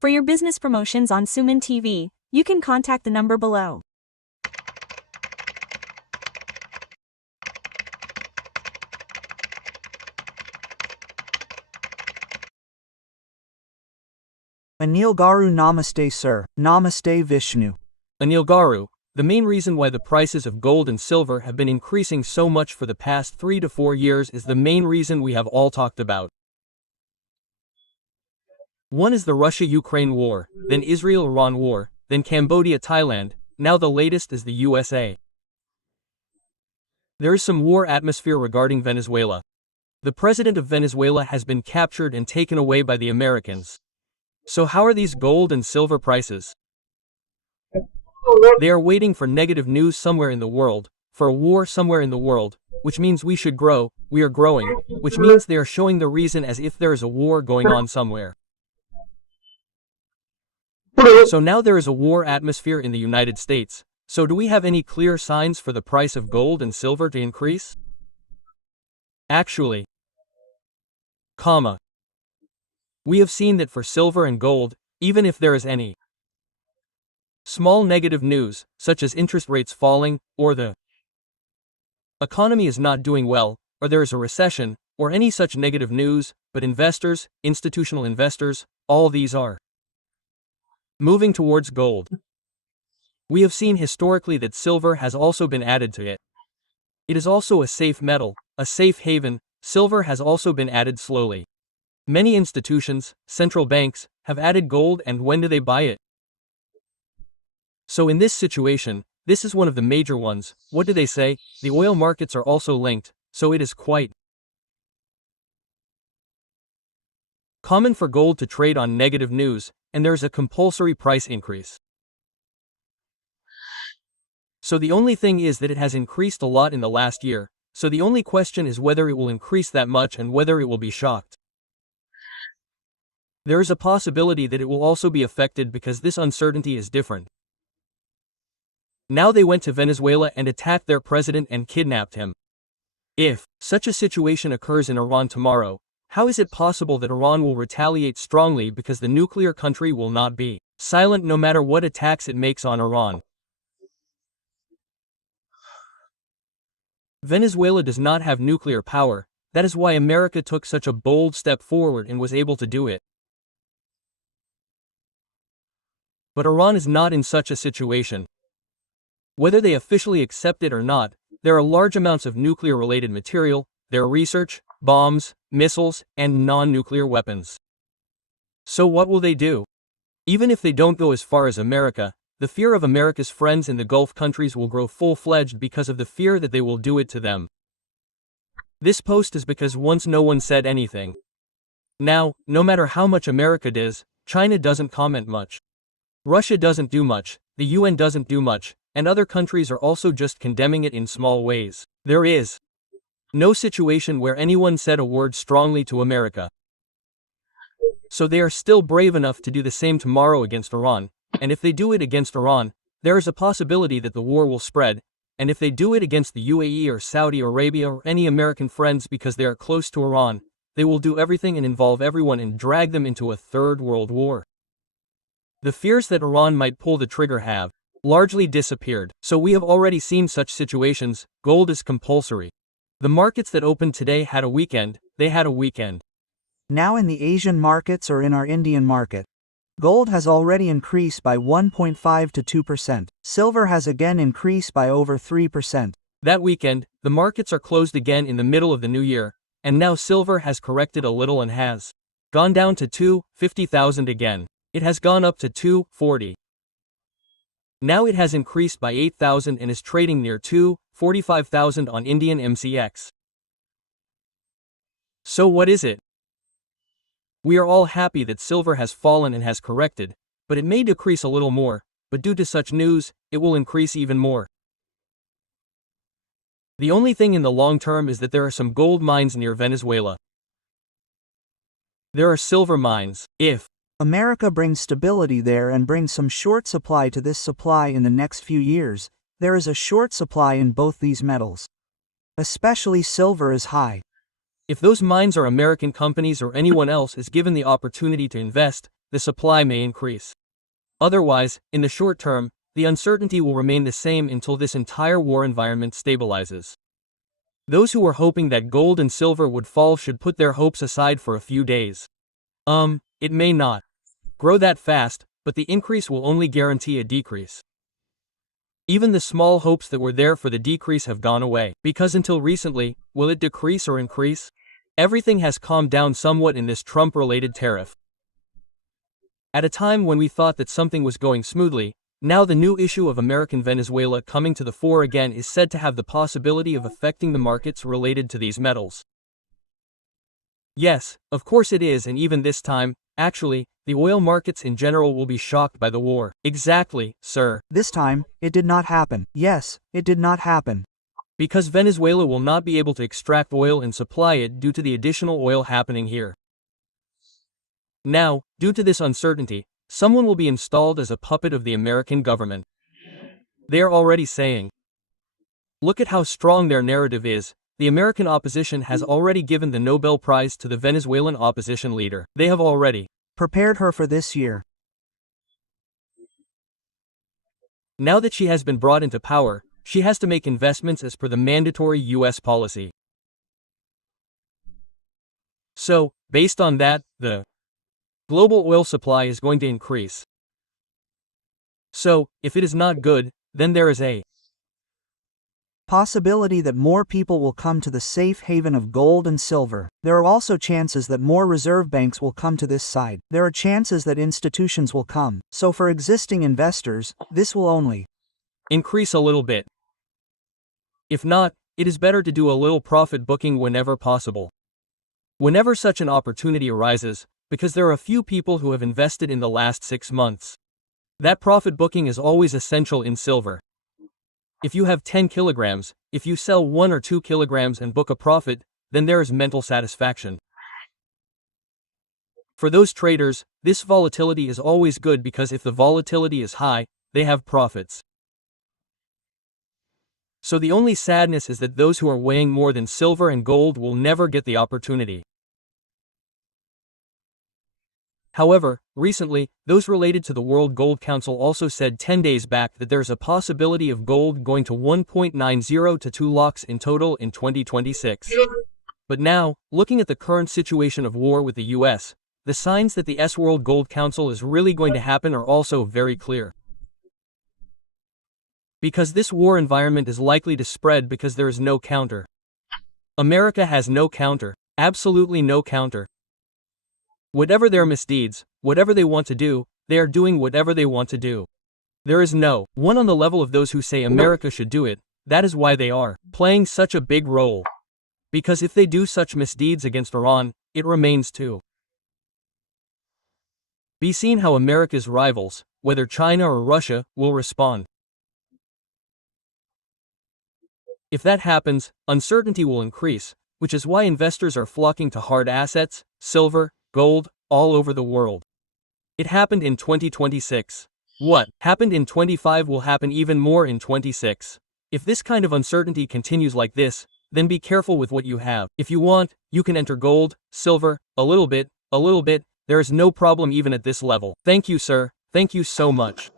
For your business promotions on Suman TV, you can contact the number below. Anil Garu Namaste Sir, Namaste Vishnu. Anil Garu, the main reason why the prices of gold and silver have been increasing so much for the past 3 to 4 years is the main reason we have all talked about. One is the Russia-Ukraine war, then Israel-Iran war, then Cambodia-Thailand, now the latest is the USA. There is some war atmosphere regarding Venezuela. The president of Venezuela has been captured and taken away by the Americans. So how are these gold and silver prices? They are waiting for negative news somewhere in the world, for a war somewhere in the world, which means we should grow, we are growing, which means they are showing the reason as if there is a war going on somewhere. So now there is a war atmosphere in the United States, so do we have any clear signs for the price of gold and silver to increase? Actually, we have seen that for silver and gold, even if there is any small negative news, such as interest rates falling, or the economy is not doing well, or there is a recession, or any such negative news, but investors, institutional investors, all these are moving towards gold. We have seen historically that silver has also been added to it. It is also a safe metal, a safe haven. Silver has also been added slowly. Many institutions, central banks, have added gold, and when do they buy it? So in this situation, this is one of the major ones. What do they say? The oil markets are also linked, so it is quite common for gold to trade on negative news, and there is a compulsory price increase. So the only thing is that it has increased a lot in the last year, so the only question is whether it will increase that much and whether it will be shocked. There is a possibility that it will also be affected because this uncertainty is different. Now they went to Venezuela and attacked their president and kidnapped him. If such a situation occurs in Iran tomorrow, how is it possible that Iran will retaliate strongly because the nuclear country will not be silent no matter what attacks it makes on Iran? Venezuela does not have nuclear power, that is why America took such a bold step forward and was able to do it. But Iran is not in such a situation. Whether they officially accept it or not, there are large amounts of nuclear-related material, their research, bombs, missiles, and non-nuclear weapons. So what will they do? Even if they don't go as far as America, the fear of America's friends in the Gulf countries will grow full-fledged because of the fear that they will do it to them. This post is because once no one said anything. Now, no matter how much America does, China doesn't comment much. Russia doesn't do much, the UN doesn't do much, and other countries are also just condemning it in small ways. There is no situation where anyone said a word strongly to America. So they are still brave enough to do the same tomorrow against Iran, and if they do it against Iran, there is a possibility that the war will spread, and if they do it against the UAE or Saudi Arabia or any American friends because they are close to Iran, they will do everything and involve everyone and drag them into a third world war. The fears that Iran might pull the trigger have largely disappeared, so we have already seen such situations. Gold is compulsory. The markets that opened today had a weekend, they had a weekend. Now in the Asian markets or in our Indian market, gold has already increased by 1.5 to 2%. Silver has again increased by over 3%. That weekend, the markets are closed again in the middle of the new year, and now silver has corrected a little and has gone down to 250,000 again. It has gone up to 240. Now it has increased by 8,000 and is trading near 245,000 on Indian MCX. So what is it? We are all happy that silver has fallen and has corrected, but it may decrease a little more, but due to such news, it will increase even more. The only thing in the long term is that there are some gold mines near Venezuela. There are silver mines. If America brings stability there and brings some short supply to this supply in the next few years, there is a short supply in both these metals. Especially silver is high. If those mines are American companies or anyone else is given the opportunity to invest, the supply may increase. Otherwise, in the short term, the uncertainty will remain the same until this entire war environment stabilizes. Those who were hoping that gold and silver would fall should put their hopes aside for a few days. It may not grow that fast, but the increase will only guarantee a decrease. Even the small hopes that were there for the decrease have gone away, because until recently, will it decrease or increase? Everything has calmed down somewhat in this Trump-related tariff. At a time when we thought that something was going smoothly, now the new issue of American Venezuela coming to the fore again is said to have the possibility of affecting the markets related to these metals. Yes, of course it is, and even this time, actually, the oil markets in general will be shocked by the war. Exactly, sir. This time, it did not happen. Yes, it did not happen. Because Venezuela will not be able to extract oil and supply it due to the additional oil happening here. Now, due to this uncertainty, someone will be installed as a puppet of the American government. They are already saying, look at how strong their narrative is. The American opposition has already given the Nobel Prize to the Venezuelan opposition leader. They have already prepared her for this year. Now that she has been brought into power, she has to make investments as per the mandatory U.S. policy. So, based on that, the global oil supply is going to increase. So, if it is not good, then there is a possibility that more people will come to the safe haven of gold and silver. There are also chances that more reserve banks will come to this side. There are chances that institutions will come. So for existing investors, this will only increase a little bit. If not, it is better to do a little profit booking whenever possible. Whenever such an opportunity arises, because there are a few people who have invested in the last 6 months. That profit booking is always essential in silver. If you have 10 kilograms, if you sell 1 or 2 kilograms and book a profit, then there is mental satisfaction. For those traders, this volatility is always good because if the volatility is high, they have profits. So the only sadness is that those who are weighing more than silver and gold will never get the opportunity. However, recently, those related to the World Gold Council also said 10 days back that there's a possibility of gold going to 1.90 to 2 lakhs in total in 2026. But now, looking at the current situation of war with the US, the signs that the World Gold Council is really going to happen are also very clear. Because this war environment is likely to spread because there is no counter. America has no counter, absolutely no counter. Whatever their misdeeds, whatever they want to do, they are doing whatever they want to do. There is no one on the level of those who say America should do it. That is why they are playing such a big role. Because if they do such misdeeds against Iran, it remains to be seen how America's rivals, whether China or Russia, will respond. If that happens, uncertainty will increase, which is why investors are flocking to hard assets, silver, gold, all over the world. It happened in 2026. What happened in 25 will happen even more in 26. If this kind of uncertainty continues like this, then be careful with what you have. If you want, you can enter gold, silver, a little bit, there is no problem even at this level. Thank you, sir. Thank you so much.